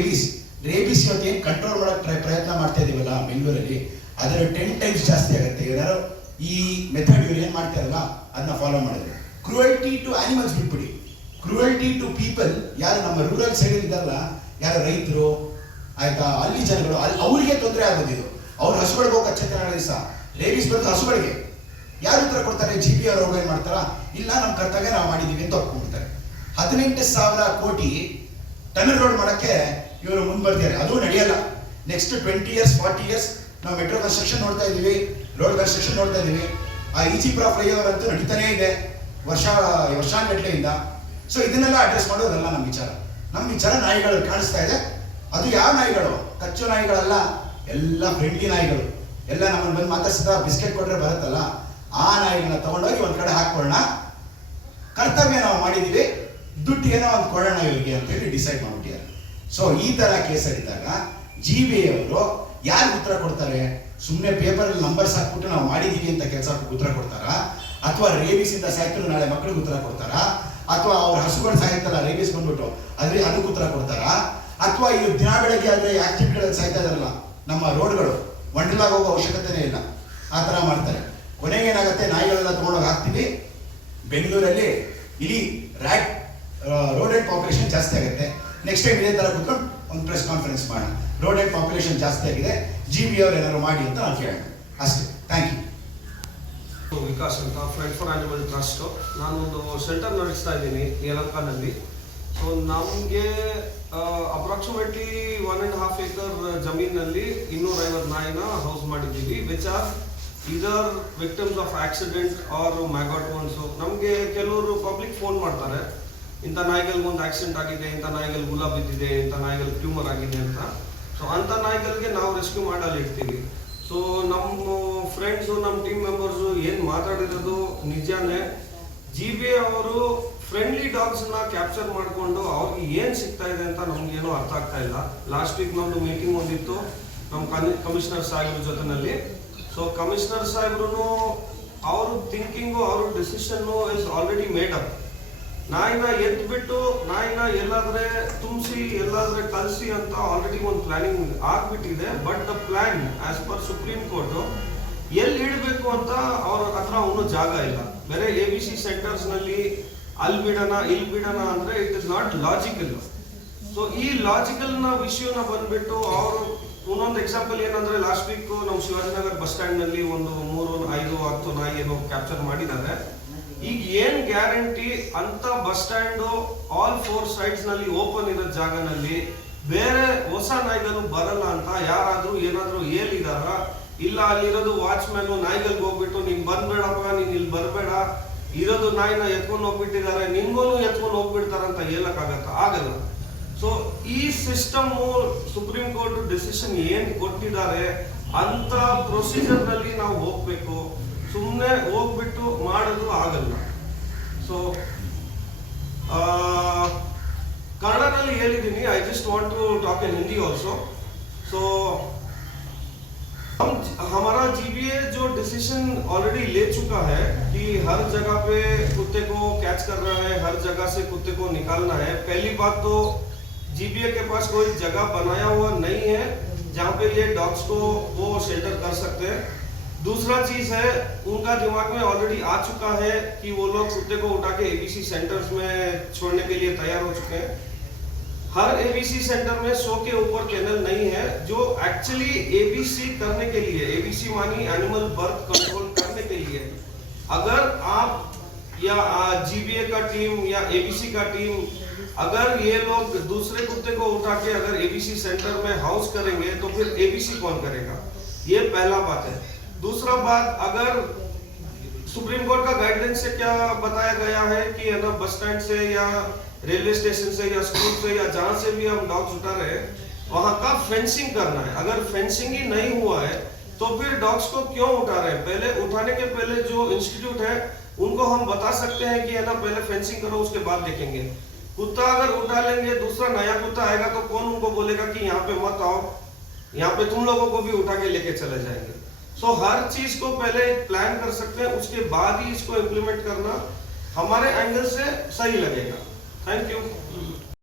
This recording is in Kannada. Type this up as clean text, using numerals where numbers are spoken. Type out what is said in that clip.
ರೇಬಿಸ್ ಇವತ್ತು ಏನು ಕಂಟ್ರೋಲ್ ಮಾಡೋಕ್ಕೆ ಪ್ರಯತ್ನ ಮಾಡ್ತಾ ಇದೀವಲ್ಲ ಬೆಂಗಳೂರಲ್ಲಿ, ಅದರ 10 ಟೈಮ್ಸ್ ಜಾಸ್ತಿ ಆಗುತ್ತೆ. ಏನಾದ್ರು ಈ ಮೆಥಡ್ ಇವ್ರು ಏನು ಮಾಡ್ತಾರಲ್ಲ ಅದನ್ನ ಫಾಲೋ ಮಾಡಿದ್ರೆ. ಕ್ರೂಯಲ್ಟಿ ಟು ಆನಿಮಲ್ಸ್ ಬಿಟ್ಬಿಡಿ, ಕ್ರೂಯಲ್ಟಿ ಟು ಪೀಪಲ್. ಯಾರು ನಮ್ಮ ರೂರಲ್ ಸೈಡ್ ಇದ್ದಾರಲ್ಲ, ಯಾರು ರೈತರು ಆಯ್ತಾ, ಅಲ್ಲಿ ಜನಗಳು, ಅವರಿಗೆ ತೊಂದರೆ ಆಗೋದು ಇದು. ಅವ್ರು ಹಸುಗಳಿಗೆ ಹೋಗಿ ಹಚ್ಚತ್ತೆ ದಿವಸ ರೇಬಿಸ್ ಬರುತ್ತೆ ಹಸುಗಳಿಗೆ. ಯಾರು ಉತ್ತರ ಕೊಡ್ತಾರೆ? GP ಅವರು ಏನು ಮಾಡ್ತಾರ? ಇಲ್ಲ, ನಮ್ಮ ಕರ್ತವ್ಯ ನಾವು ಮಾಡಿದೀವಿ ಅಂತ ಒಪ್ಕೊಂಡ್ಬಿಡ್ತಾರೆ. 18,000 ಕೋಟಿ ಟನಲ್ ರೋಡ್ ಮಾಡಕ್ಕೆ ಇವರು ಮುಂದೆ ಬರ್ತಾರೆ. ಅದು ನಡೆಯಲ್ಲ. ನೆಕ್ಸ್ಟ್ 20 years 40 years ನಾವು ಮೆಟ್ರೋ ಕನ್ಸ್ಟ್ರಕ್ಷನ್ ನೋಡ್ತಾ ಇದೀವಿ, ರೋಡ್ ಕನ್ಸ್ಟ್ರಕ್ಷನ್ ನೋಡ್ತಾ ಇದೀವಿ. ಆ ಈಜಿಪ್ರಾ ಫ್ಲೈಓವರ್ ಅಂತೂ ನಡೀತಾನೇ ಇದೆ ವರ್ಷಾನ್ಗಟ್ಲೆಯಿಂದ. ಸೊ ಇದನ್ನೆಲ್ಲ ಅಡ್ರೆಸ್ ಮಾಡೋದಲ್ಲ ನಮ್ಮ ವಿಚಾರ. ನಮ್ಮ ವಿಚಾರ ನಾಯಿಗಳು ಕಾಣಿಸ್ತಾ ಇದೆ. ಅದು ಯಾವ ನಾಯಿಗಳು? ಕಚ್ಚು ನಾಯಿಗಳಲ್ಲ, ಎಲ್ಲ ಫ್ರೆಂಡ್ಲಿ ನಾಯಿಗಳು. ಎಲ್ಲ ನಮ್ಮನ್ನು ಬಂದು ಮಾತಾಡ್ಸಿದ ಬಿಸ್ಕೆಟ್ ಕೊಟ್ರೆ ಬರುತ್ತಲ್ಲ, ಆ ನಾಯಿಗಳನ್ನ ತಗೊಂಡೋಗಿ ಒಂದ್ ಕಡೆ ಹಾಕೊಳ್ಳೋಣ, ಕರ್ತವ್ಯ ನಾವು ಮಾಡಿದೀವಿ, ದುಡ್ಡು ಏನೋ ಒಂದು ಕೊಡೋಣ ಇವರಿಗೆ ಅಂತ ಹೇಳಿ ಡಿಸೈಡ್ ಮಾಡ್ಬಿಟ್ಟಿದ್ದಾರೆ. ಸೊ ಈ ತರ ಕೇಸ್ ಹಿಡಿದಾಗ GBA ಅವರು ಯಾರು ಉತ್ತರ ಕೊಡ್ತಾರೆ? ಸುಮ್ಮನೆ ಪೇಪರಲ್ಲಿ ನಂಬರ್ಸ್ ಹಾಕ್ಬಿಟ್ಟು ನಾವು ಮಾಡಿದೀವಿ ಅಂತ ಕೆಲಸ ಉತ್ತರ ಕೊಡ್ತಾರಾ? ಅಥವಾ ರೇಬಿಸ್ ಇಂದ ಸಾಯ್ತು ನಾಳೆ ಮಕ್ಕಳಿಗೆ ಉತ್ತರ ಕೊಡ್ತಾರಾ? ಅಥವಾ ಅವ್ರ ಹಸುಗಳು ಸಾಯ್ತಲ್ಲ ರೇಬಿಸ್ ಬಂದ್ಬಿಟ್ಟು ಅದಕ್ಕೆ ಉತ್ತರ ಕೊಡ್ತಾರಾ? ಅಥವಾ ಇದು ದಿನ ಬೆಳಗ್ಗೆ ಆದ್ರೆ ಆಕ್ಸಿಡೆಂಟ್ಗಳಲ್ಲಿ ಸಾಯ್ತಾ ಇದಾರಲ್ಲ ನಮ್ಮ ರೋಡ್ಗಳು, ವಂಡರ್ಲಾಗ್ ಹೋಗೋ ಅವಶ್ಯಕತೆನೇ ಇಲ್ಲ, ಆ ತರ ಮಾಡ್ತಾರೆ. ಕೊನೆಗೆ ಏನಾಗುತ್ತೆ? ನಾಯಿಗಳೆಲ್ಲ ತಗೊಂಡೋಗಿ ಹಾಕ್ತೀವಿ. ಬೆಂಗಳೂರಲ್ಲಿ ಇಡೀ ರೋಡೆಡ್ ಪಾಪ್ಯುಲೇಷನ್ ಜಾಸ್ತಿ ಆಗುತ್ತೆ. ನೆಕ್ಸ್ಟ್ ಟೈಮ್ ಇದೇ ತರ ಕೂತ್ಕೊಂಡು ಒಂದು ಪ್ರೆಸ್ ಕಾನ್ಫರೆನ್ಸ್ ಮಾಡೋಣ. ರೋಡೆಡ್ ಪಾಪ್ಯುಲೇಷನ್ ಜಾಸ್ತಿ ಆಗಿದೆ, GBA ಅವ್ರು ಏನಾದ್ರು ಮಾಡಿ ಅಂತ ನಾನು ಕೇಳೋಣ ಅಷ್ಟೇ. Thank you. ವಿಕಾಸ್ ಅಂತ, ಫ್ರೆಂಡ್ ಫಾರ್ ಆನಿಮಲ್ ಟ್ರಸ್ಟ್. ನಾನೊಂದು ಶೆಲ್ಟರ್ ನಡೆಸ್ತಾ ಇದ್ದೀನಿ ಯಲಹಂಕದಲ್ಲಿ. ಸೊ ನಮಗೆ ಅಪ್ರಾಕ್ಸಿಮೇಟ್ಲಿ 1.5 acre ಜಮೀನಲ್ಲಿ 250 ನಾಯಿನ ಹೌಸ್ ಮಾಡಿದ್ದೀವಿ, which are either victims of accident or maggot ones. ನಮಗೆ ಕೆಲವರು ಪಬ್ಲಿಕ್ ಫೋನ್ ಮಾಡ್ತಾರೆ, ಇಂಥ ನಾಯಿಗಳಿಗೆ ಒಂದು ಆಕ್ಸಿಡೆಂಟ್ ಆಗಿದೆ, ಇಂಥ ನಾಯಿಗಳು ಹುಳ ಬಿದ್ದಿದೆ, ಇಂಥ ನಾಯಿಗಳು ಟ್ಯೂಮರ್ ಆಗಿದೆ ಅಂತ. ಸೊ ಅಂಥ ನಾಯಿಗಳಿಗೆ ನಾವು ರೆಸ್ಕ್ಯೂ ಮಾಡಲ್ಲಿ ಇರ್ತೀವಿ. ಸೊ ನಮ್ಮ ಫ್ರೆಂಡ್ಸು, ನಮ್ಮ ಟೀಮ್ ಮೆಂಬರ್ಸು ಏನು ಮಾತಾಡಿರೋದು ನಿಜಾನೇ. GBA ಅವರು ಫ್ರೆಂಡ್ಲಿ ಡಾಗ್ಸ್ನ ಕ್ಯಾಪ್ಚರ್ ಮಾಡಿಕೊಂಡು ಅವ್ರಿಗೆ ಏನು ಸಿಗ್ತಾ ಇದೆ ಅಂತ ನಮಗೇನೋ ಅರ್ಥ ಆಗ್ತಾ ಇಲ್ಲ. ಲಾಸ್ಟ್ ವೀಕ್ ನಮ್ಮದು ಮೀಟಿಂಗ್ ಒಂದಿತ್ತು ನಮ್ಮ ಕಮಿಷನರ್ ಸಾಹೇಬ್ರ ಜೊತೆನಲ್ಲಿ. ಸೊ ಕಮಿಷನರ್ ಸಾಹೇಬ್ರು ಅವ್ರ ಥಿಂಕಿಂಗು, ಅವ್ರ decision is already made up. ನಾಯಿನ ಎದ್ಬಿಟ್ಟು ನಾಯಿನ ಎಲ್ಲಾದ್ರೆ ತುಂಬಿಸಿ ಎಲ್ಲಾದ್ರೆ ಕಳಿಸಿ ಅಂತ ಆಲ್ರೆಡಿ ಒಂದು ಪ್ಲಾನಿಂಗ್ ಆಗ್ಬಿಟ್ಟಿದೆ. But the plan as per supreme court ಎಲ್ಲಿ ಇಡಬೇಕು ಅಂತ ಅವ್ರ ಹತ್ರ ಇನ್ನೂ ಜಾಗ ಇಲ್ಲ. ಬೇರೆ ABC ಸೆಂಟರ್ಸ್ ನಲ್ಲಿ ಅಲ್ಲಿ ಬಿಡೋಣ ಇಲ್ಲಿ ಬಿಡೋಣ ಅಂದ್ರೆ it is not logical. So ಈ ಲಾಜಿಕಲ್ ನ ವಿಷಯನ ಬಂದ್ಬಿಟ್ಟು ಅವರು ಇನ್ನೊಂದು ಎಕ್ಸಾಂಪಲ್ ಏನಂದ್ರೆ, ಲಾಸ್ಟ್ ವೀಕ್ ನಮ್ಮ ಶಿವಾಜಿನಗರ್ ಬಸ್ ಸ್ಟ್ಯಾಂಡ್ ನಲ್ಲಿ ಒಂದು 3, 5, 10 ನಾಯಿ ಏನೋ ಕ್ಯಾಪ್ಚರ್ ಮಾಡಿದ್ದಾರೆ. ಈಗ ಏನ್ ಗ್ಯಾರಂಟಿ ಅಂತ ಬಸ್ ಸ್ಟ್ಯಾಂಡ್ ಆಲ್ 4 ಸೈಡ್ಸ್ ನಲ್ಲಿ ಓಪನ್ ಇರೋ ಜಾಗನಲ್ಲಿ ಬೇರೆ ಹೊಸ ನಾಯಿಗಳು ಬರಲ್ಲ ಅಂತ ಯಾರಾದ್ರೂ ಏನಾದ್ರೂ ಹೇಳಿದಾರ? ಇಲ್ಲ ಅಲ್ಲಿರೋದು ವಾಚ್ಮ್ಯಾನ್ ನಾಯಿಗಳಿಗೆ ಹೋಗ್ಬಿಟ್ಟು ನೀನ್ ಬಂದ್ಬೇಡಪ್ಪ, ನೀನ್ ಇಲ್ಲಿ ಬರ್ಬೇಡ, ಇರೋದು ನಾಯಿನ ಎತ್ಕೊಂಡು ಹೋಗ್ಬಿಟ್ಟಿದ್ದಾರೆ, ನಿನ್ಗೂ ಎತ್ಕೊಂಡು ಹೋಗ್ಬಿಡ್ತಾರಂತ ಹೇಳಕ್ಕಾಗತ್ತ? ಆಗಲ್ಲ. ಸೊ ಈ ಸಿಸ್ಟಮ್ ಸುಪ್ರೀಂ ಕೋರ್ಟ್ ಡಿಸಿಷನ್ ಏನ್ ಕೊಟ್ಟಿದ್ದಾರೆ ಅಂತ ಪ್ರೊಸೀಜರ್ ನಲ್ಲಿ ನಾವು ಹೋಗ್ಬೇಕು. ಸುಮ್ಮನೆ ಹೋಗ್ಬಿಟ್ಟು ಮಾಡೋದು ಆಗಲ್ಲ. ಸೊ ಕನ್ನಡದಲ್ಲಿ ಹೇಳಿದ್ದೀನಿ, I just want to talk in Hindi also. So हमारा GBA जो डिसीजन ऑलरेडी ले चुका है कि हर जगह पे कुत्ते को कैच करना है, हर जगह से कुत्ते को निकालना है. पहली बात तो GBA के पास कोई जगह बनाया हुआ नहीं है जहाँ पे ये डॉग्स को वो शेल्टर कर सकते हैं. दूसरा चीज है, उनका दिमाग में ऑलरेडी आ चुका है कि वो लोग कुत्ते को उठा के ABC सेंटर्स में छोड़ने के लिए तैयार हो चुके हैं. हर ABC सेंटर में 100 के ऊपर केनल नहीं है जो एक्चुअली ABC करने के लिए, ABC मानी एनिमल बर्थ कंट्रोल करने के लिए, अगर आप या GBA का टीम या ABC का टीम अगर ये लोग दूसरे कुत्ते को उठा के अगर ABC सेंटर में हाउस करेंगे तो फिर ABC कौन करेगा? ये पहला बात है. दूसरा बात, अगर सुप्रीम कोर्ट का गाइडलाइन से क्या बताया गया है कि है ना बस स्टैंड से या रेलवे स्टेशन से या स्कूल से या जहां से भी हम डॉग्स उठा रहे हैं वहां का फेंसिंग करना है. अगर फेंसिंग ही नहीं हुआ है तो फिर डॉग्स को क्यों उठा रहे हैं? पहले उठाने के पहले जो इंस्टीट्यूट है उनको हम बता सकते हैं कि है ना पहले फेंसिंग करो, उसके बाद देखेंगे. कुत्ता अगर उठा लेंगे, दूसरा नया कुत्ता आएगा तो कौन उनको बोलेगा कि यहाँ पे मत आओ, यहाँ पे तुम लोगों को भी उठा के लेके चले जाएंगे. सो हर चीज को पहले प्लान कर सकते हैं, उसके बाद ही इसको इम्प्लीमेंट करना हमारे एंगल से सही लगेगा. Thank you.